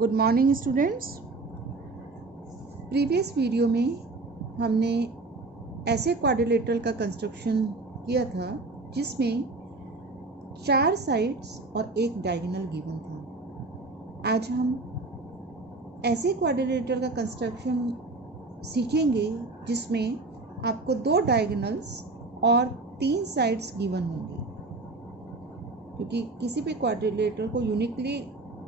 Good morning students. Previous video में हमने ऐसे क्वाड्रिलेटरल का कंस्ट्रक्शन किया था जिसमें 4 साइड्स और एक डायगोनल गिवन था। आज हम ऐसे क्वाड्रिलेटरल का कंस्ट्रक्शन सीखेंगे जिसमें आपको 2 डायगोनल्स और 3 साइड्स गिवन होंगे, क्योंकि किसी भी क्वाड्रिलेटरल को यूनिकली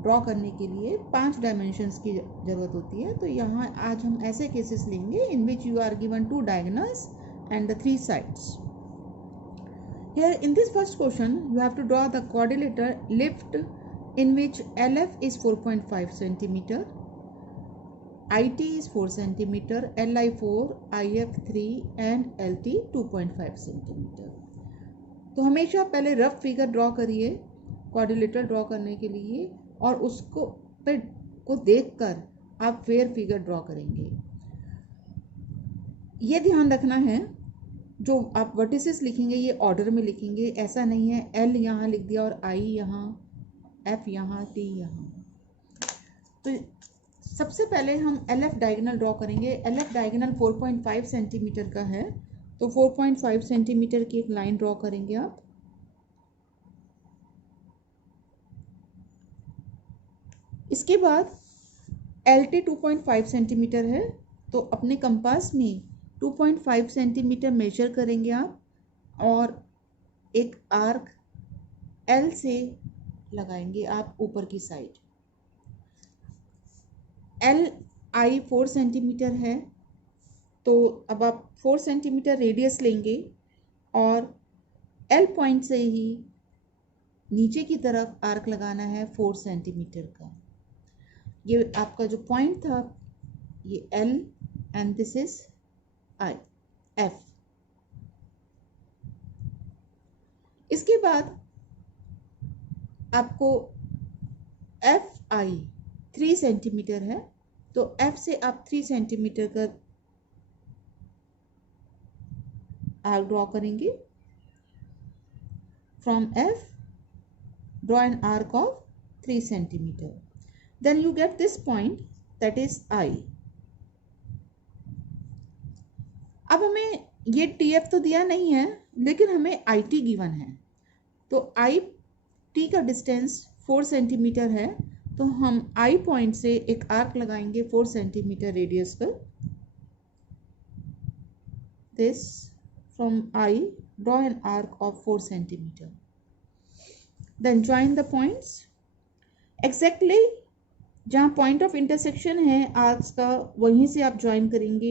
ड्रॉ करने के लिए 5 डायमेंशंस की ज़रूरत होती है। तो यहाँ आज हम ऐसे केसेस लेंगे in which you are given 2 diagonals and the 3 sides. Here in this first question you have to draw the quadrilateral lift in which LF is 4.5 centimeter, IT is 4 centimeter, LI 4, IF 3 and LT 2.5 centimeter. तो हमेशा पहले rough figure draw करिए quadrilateral draw करने के लिए, और उसको को देखकर आप फेयर फिगर ड्रॉ करेंगे। ये ध्यान रखना है, जो आप वर्टिसेस लिखेंगे ये ऑर्डर में लिखेंगे, ऐसा नहीं है एल यहाँ लिख दिया और आई यहाँ, एफ यहाँ, टी यहाँ। तो सबसे पहले हम एल एफ डायगोनल ड्रॉ करेंगे। एल एफ डायगोनल 4.5 सेंटीमीटर का है, तो 4.5 सेंटीमीटर की एक लाइन ड्रॉ करेंगे आप। इसके बाद एल टी 2.5 सेंटीमीटर है, तो अपने कंपास में 2.5 सेंटीमीटर मेजर करेंगे आप और एक आर्क एल से लगाएंगे आप ऊपर की साइड। एल आई 4 सेंटीमीटर है, तो अब आप 4 सेंटीमीटर रेडियस लेंगे और एल पॉइंट से ही नीचे की तरफ आर्क लगाना है 4 सेंटीमीटर का। ये आपका जो पॉइंट था ये L and this is I F. इसके बाद आपको एफ आई 3 सेंटीमीटर है, तो एफ से आप 3 सेंटीमीटर का आर्क ड्रॉ करेंगे। From F draw an arc of 3 centimetre, then you get this point that is I. अब हमें ये TF तो दिया नहीं है, लेकिन हमें IT गिवन है, तो IT का डिस्टेंस 4 सेंटीमीटर है, तो हम I पॉइंट से एक आर्क लगाएंगे 4 सेंटीमीटर रेडियस पर। This from I draw an arc of 4 centimetre, then join the points exactly जहाँ पॉइंट ऑफ इंटरसेक्शन है आर्क्स का, वहीं से आप ज्वाइन करेंगे,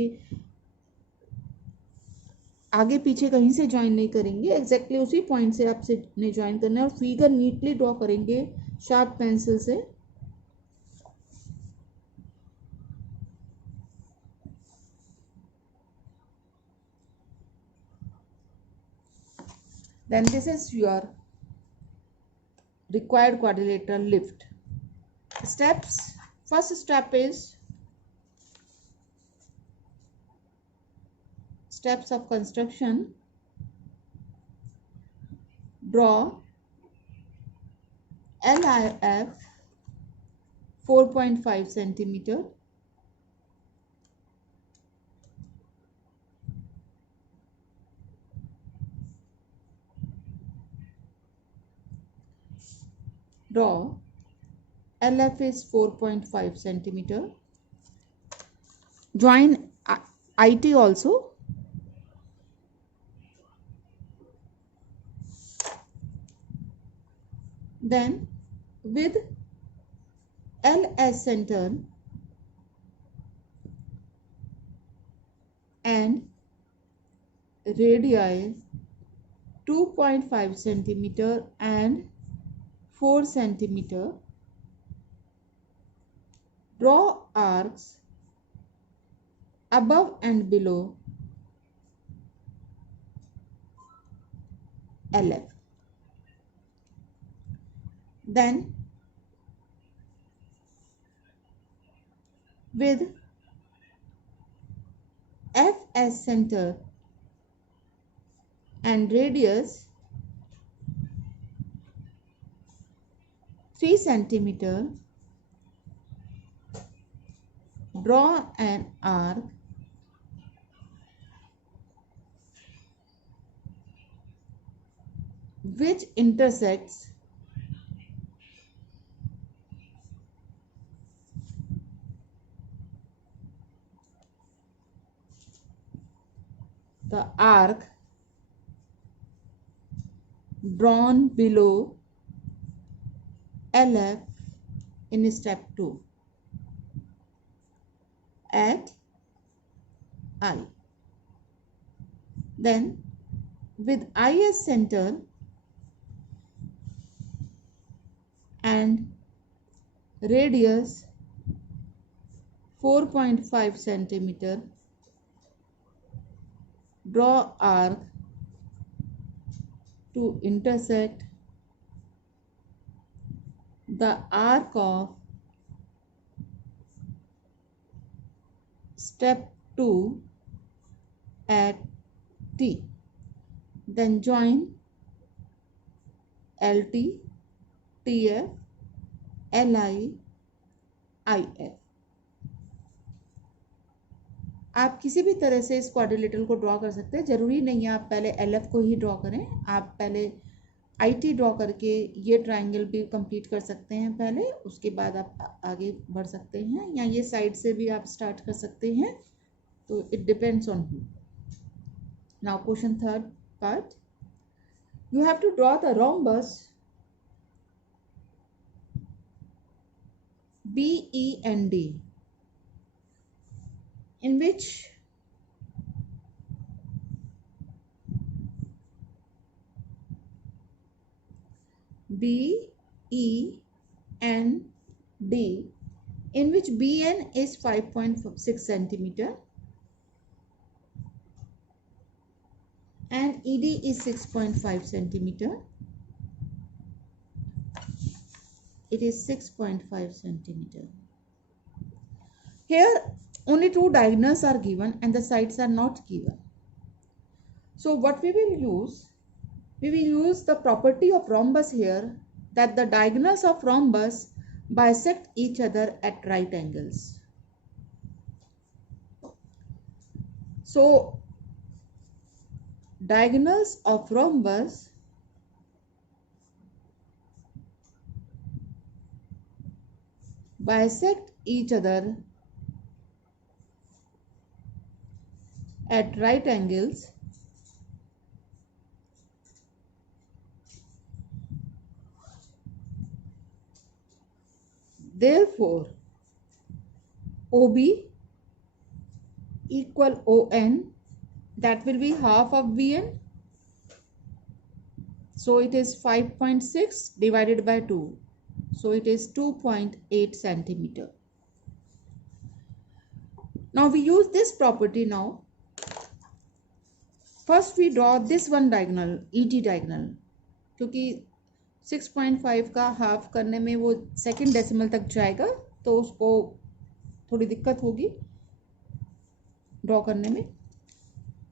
आगे पीछे कहीं से ज्वाइन नहीं करेंगे, एग्जैक्टली उसी पॉइंट से आपसे ने ज्वाइन करना है और फिगर नीटली ड्रॉ करेंगे शार्प पेंसिल से। Then this is your required quadrilateral lift. Steps. First step is steps of construction. Draw LIF 4.5 centimeter. Draw LF is 4.5 centimeter. Join IT also. Then with LS center and radii 2.5 centimeter and 4 centimeter. Draw arcs above and below LF. Then with FS center and radius 3 centimeter draw an arc which intersects the arc drawn below LF in step 2 at I. Then with I as center and radius 4.5 centimeter, draw arc to intersect the arc of step 2 at T. Then join LT, TF, LI, IF. आप किसी भी तरह से इस क्वाड्रिलेटरल को ड्रॉ कर सकते हैं, जरूरी नहीं है आप पहले एलएफ को ही ड्रॉ करें, आप पहले आईटी ड्रॉ करके ये ट्रायंगल भी कंप्लीट कर सकते हैं पहले, उसके बाद आप आगे बढ़ सकते हैं, या ये साइड से भी आप स्टार्ट कर सकते हैं, तो it depends on you. Now question third part, you have to draw the rhombus BEND in which BEND in which BN is 5.6 centimeter and ED is 6.5 centimeter. It is 6.5 centimeter. Here only two diagonals are given and the sides are not given. So what we will use the property of rhombus here, that the diagonals of rhombus bisect each other at right angles. So diagonals of rhombus bisect each other at right angles, therefore OB equal ON, that will be half of BN, so it is 5.6 divided by 2, so it is 2.8 centimeter. Now we use this property. Now first we draw this one diagonal, ED diagonal, क्योंकि 6.5 का हाफ करने में वो second decimal तक जाएगा तो उसको थोड़ी दिक्कत होगी ड्रॉ करने में,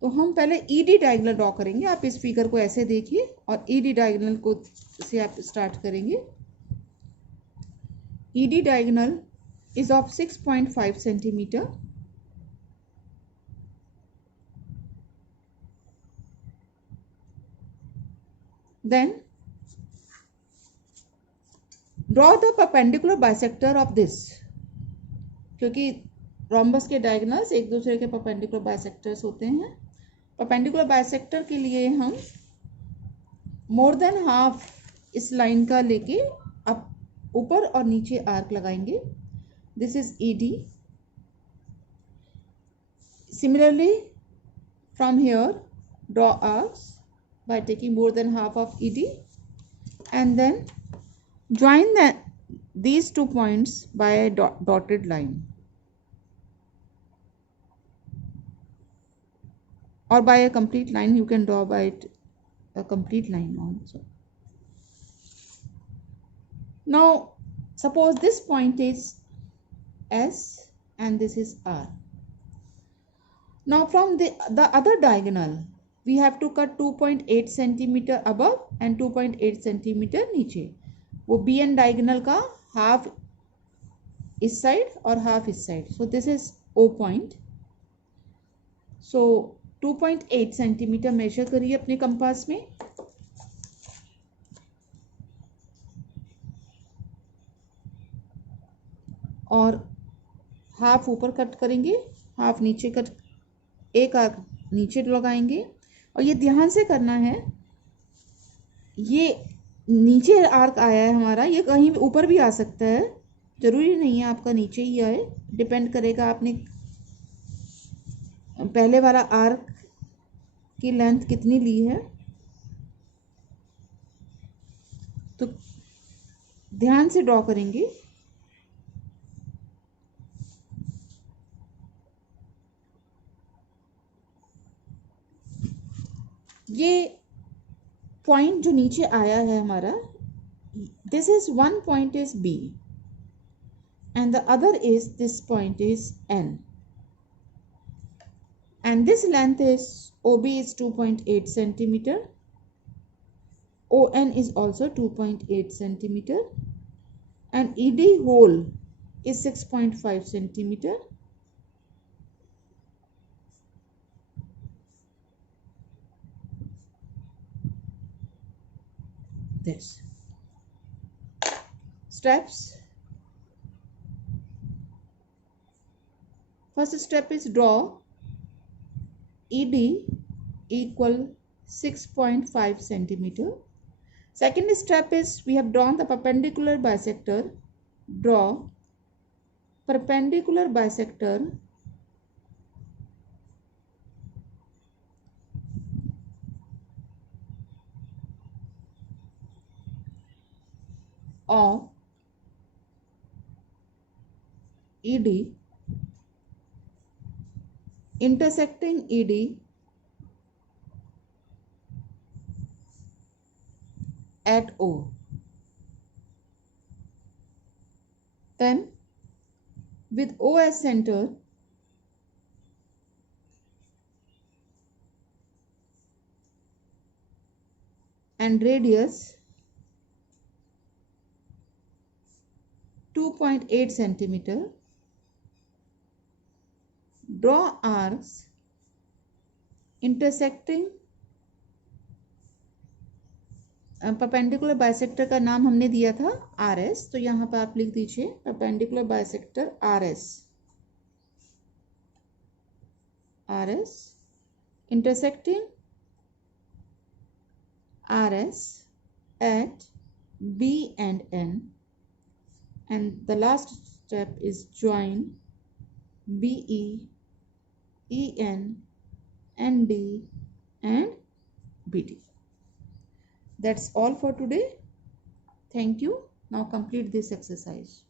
तो हम पहले ईडी डायगोनल ड्रॉ करेंगे. आप इस फिगर को ऐसे देखिए और ईडी डायगोनल को से आप स्टार्ट करेंगे. ED diagonal is of 6.5 centimetre. Then draw the perpendicular bisector of this, क्योंकि रोम्बस के डायगोनल्स एक दूसरे के परपेंडिकुलर बाइसेक्टर्स होते हैं. परपेंडिकुलर बाइसेक्टर के लिए हम मोर देन हाफ इस लाइन का लेके अब ऊपर और नीचे आर्क लगाएंगे. This is ED. Similarly from here draw arcs by taking more than half of ED and then join these 2 points by a dotted line or by a complete line. You can draw by it a complete line also. Now suppose this point is S and this is R. Now from the other diagonal we have to cut 2.8 centimeter above and 2.8 centimeter नीचे. वो BN diagonal का हाफ इस साइड और हाफ इस side. So this is O point. So 2.8 centimetre measure करिए अपने कंपास में. और हाफ ऊपर कट करेंगे, हाफ नीचे कट, एक आर्क नीचे लगाएंगे. और ये ध्यान से करना है, ये नीचे आर्क आया है हमारा, ये कहीं ऊपर भी आ सकता है, जरूरी नहीं है आपका नीचे ही आए. डिपेंड करेगा आपने पहले वाला आर्क की लेंथ कितनी ली है. तो ध्यान से ड्रॉ करेंगे. ये पॉइंट जो नीचे आया है हमारा, this is one point is B and the other is this point is N, and this length is OB is 2.8 centimeter, ON is also 2.8 centimeter, and ED hole is 6.5 centimeter. This steps. First step is draw ED equal 6.5 centimeter. Second step is we have drawn the perpendicular bisector. Draw perpendicular bisector of ED intersecting ED at O. Then with O as center, and radius 2.8 centimeter, draw arcs intersecting. Perpendicular bisector का नाम हमने दिया था RS, तो यहाँ पर आप लिख दीजिए perpendicular bisector RS intersecting RS at B and N, and the last step is join BE, EN, ND and BD. That's all for today. Thank you. Now complete this exercise.